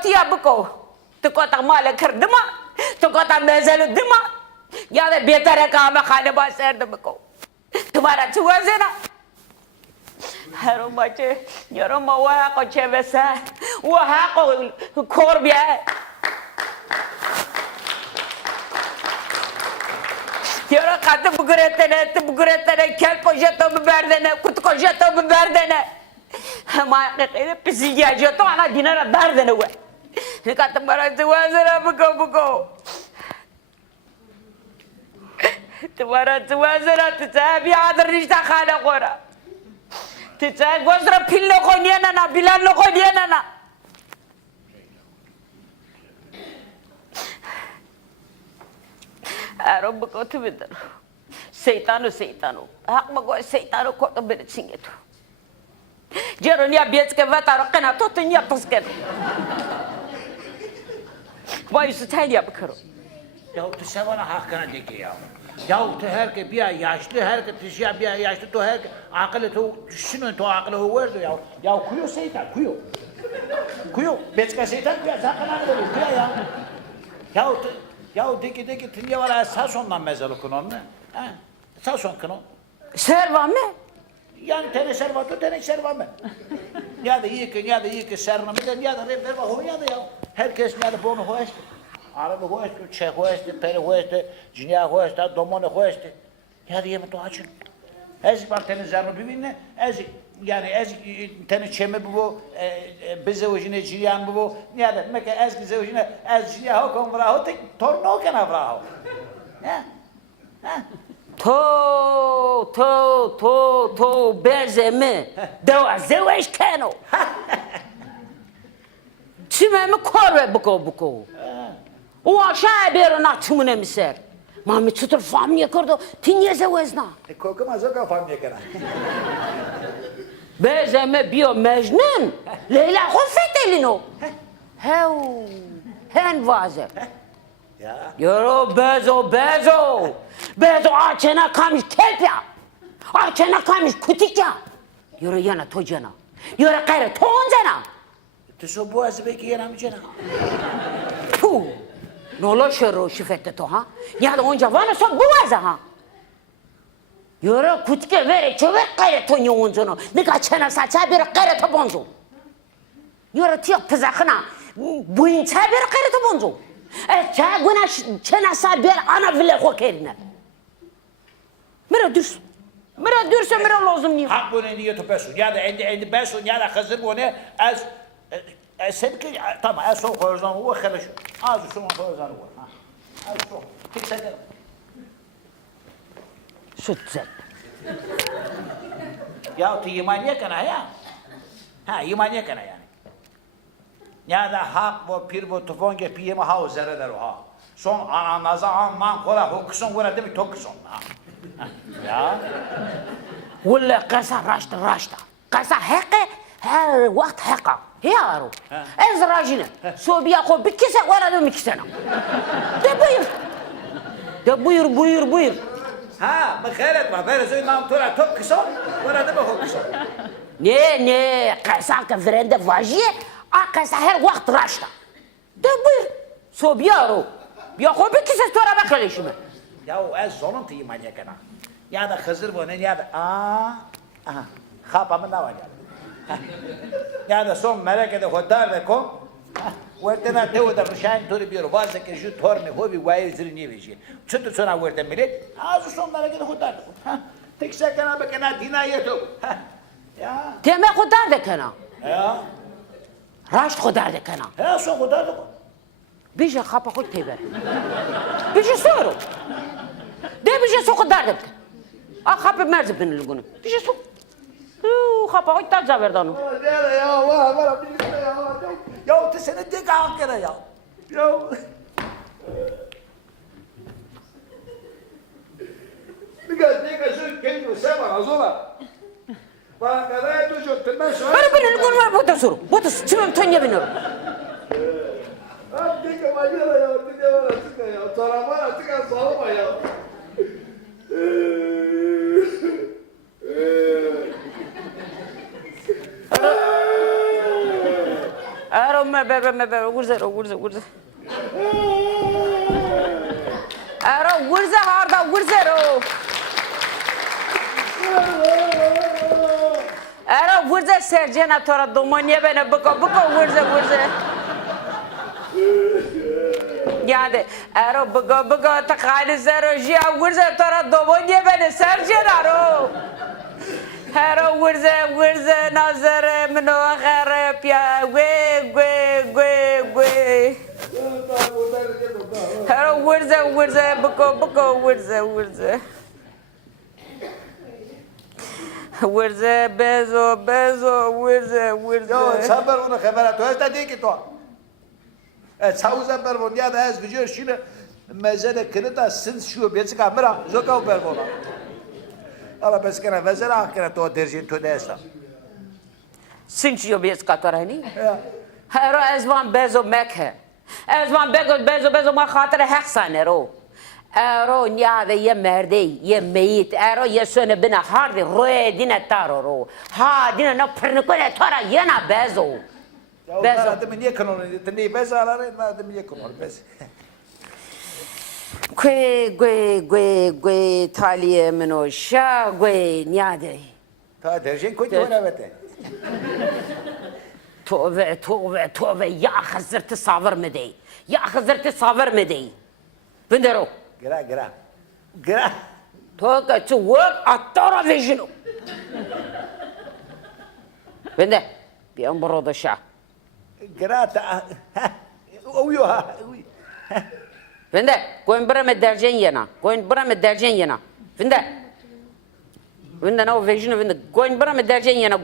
tiya buko. तो कोता माल कर दमा तो कोता मेज़ल दमा याद बेहतर है काम खाने बात शहर दम को तुम्हारा छुआ से ना हरो बच्चे यारो मवा को चेवसा वो हा को खोर भी है यारो काते बुगरेते ने खेल को जतो बेर देने खुद को जतो बेर देने हमारे पिसिया जतो आना दिनरा बेर देने हुए कहा तुम्हारा छुआ जरा बुको तुम्हारा छुआ जरा तुझे भी आदर रिश्ता खाना कोरा तुझे गोज़रा फिल्लो को नहीं ना बिलानो को नहीं ना अरब को तो बिदर सैतानो हक मगो सैतानो को तो बिर सिंगे तो जेरोनिया बेच के बता रखना तो तुनिया पसके Vad är så tälja bakaro? Ya tu sevana hakkına deki ya. Ya tu herke bir yaşlı herke tişya bir yaşlı tu herke akıllı tu şunu tu akıllı huverdu ya. Ya kuyu seytan kuyu. Kuyu beçka seytan bir sakana da ya. Ya deki tinye var sasondan mezalı kunon ne? Ha? Sason kunon. Serva mı? Yani tene serva tu tene serva mı? Ya da iyi ki serna mı ya da replerva ho ya da ya. Herkes ne de bunu hoştu. Arabı hoştu, Çek hoştu, Peri hoştu, Cinya hoştu, Domone hoştu. Ya diye mi to açın? Ez bak tene zarno bivinne, ez yani ez tene çeme bu bize ujine Cinyan bu. Ya da meke ez bize ujine ez Cinya ho kon vraho tek torno kana vraho. Ha? Ha? To berzeme. Deva zeveş kano. Çimemi korve buko. O aşağı bir nakçımın miser. Mami çıtır famye kurdu. Tinye zevezna. Kokum azaka famye kana. Berzeme biyo mecnun. Leyla hofet elino. Hen vazer. Ya. Yoro bezo açena kamış kelpya. Açena kamış kutikya. Yoro yana tojana. Yoro kayra tonzana. Tu bu azbe ki yana mıcana. Puh. Nolo şero şifette to ha. Ya da onca vana sok bu vaza ha. Yoro kutike vere çöver kayra tonyo onzono. Nika çena saça bir kayra to bonzo. Yoro tiyak pızakına. Buin ça bir kayra to bonzo. Ça guna çena sa bir ana vile ko kerine. Mira dürse mira lazım niye? Hak bunu niye tupesun? Ya da endi besun ya da hazır bunu az sebki tamam az son koyuzdan o xeleş. Az son koyuzdan o. Az son. Tek sene. Sütse. Ya tu imaniye kana ya. Ha imaniye kana yani. Ya da hak bu pir bu tufon ge piyema ha o zerre der o ha. Son anaza man kola hokson gona demek tokson ha. Ya. ولا قصة راشتا قصة حقة هر وقت حقة هيارو از راجنا سو بياخو بكسة ولا دو مكسنا ده بوير Ha mekhalet ma böyle söyle nam tora tokson wala demek hokson. ne قصة كفرنده واجية قصة her وقت راشتا ده بوير سو بياخو بكسة تورا بكليش من Ya az zonun ti imaniye kana. Ya da Hızır bu ne ya da aha kapamı ne var ya da son merak ede hodar da kom vertena teo da rşayn tori bir varsa ki şu torne hobi vayzri ne veji çıtı sonra vertem millet az son merak ede hodar tek sakana bakana dinayeto ya تيما خدار ده كنا ya راش خدار ده كنا ya son hodar da بيجي خابا خد تيبر بيجي صورو ده بيجي سوق خدار ده خابا مرز بين الجنوب بيجي سوق خابا خد تاج زبردانو ya Allah ya te sene tek akara ya Diga şu kendini seva azola. Bana kadar tujo tırman şu. أنا بين الجنوب ما بتصور بتص تمام تانية بينهم Diga mayala ya diga bana tıka ya. Tarafana tıka salma ya. أرو ارو ما ورزه ارو ورزه هاردا ورزه رو ارو ورزه سرجنا تورا دومانیه بنه بکو ورزه یاده ارو بگو تقاعد زرو جیا ورزه تورا دومانیه بنه سرجنا رو ارو ورزه نظر منو خراب یا گوی ارو ورزه بکو ورزه ورزه بزو ورزه Yo, sabır onu خبره تو هست دیگه تو. ساوزه برون یا از ویژه شینه مزه کنه سنس شو بیچ کامرا زوکاو برون. Ama bes kana vezela akira to derjin to desta. سنچیو بیس کاتورانی هرو ازوان بزو مکه ازوان بزو ما خاطر حق سانه رو ارو نیاده یه مردی یه میت ارو یه سونه بنا هارد روی دینه تارو رو ها دینه نا پرنکونه تارا یه نا بزو بزو ادم niye kanonu tni bes alare ادم niye kanonu bes. گوی تالیه منو شا گوی نیاده Ta derjin koy diyor evet. توبه یا خزرت صابر مدی بندرو Gra. تو که تو ورک اتارا ویژنو بنده بیام برو دشا Gra ta. Uyu ha. بنده کوین برم درجن ینا بنده نو ویژنو بنده کوین برم درجن ینا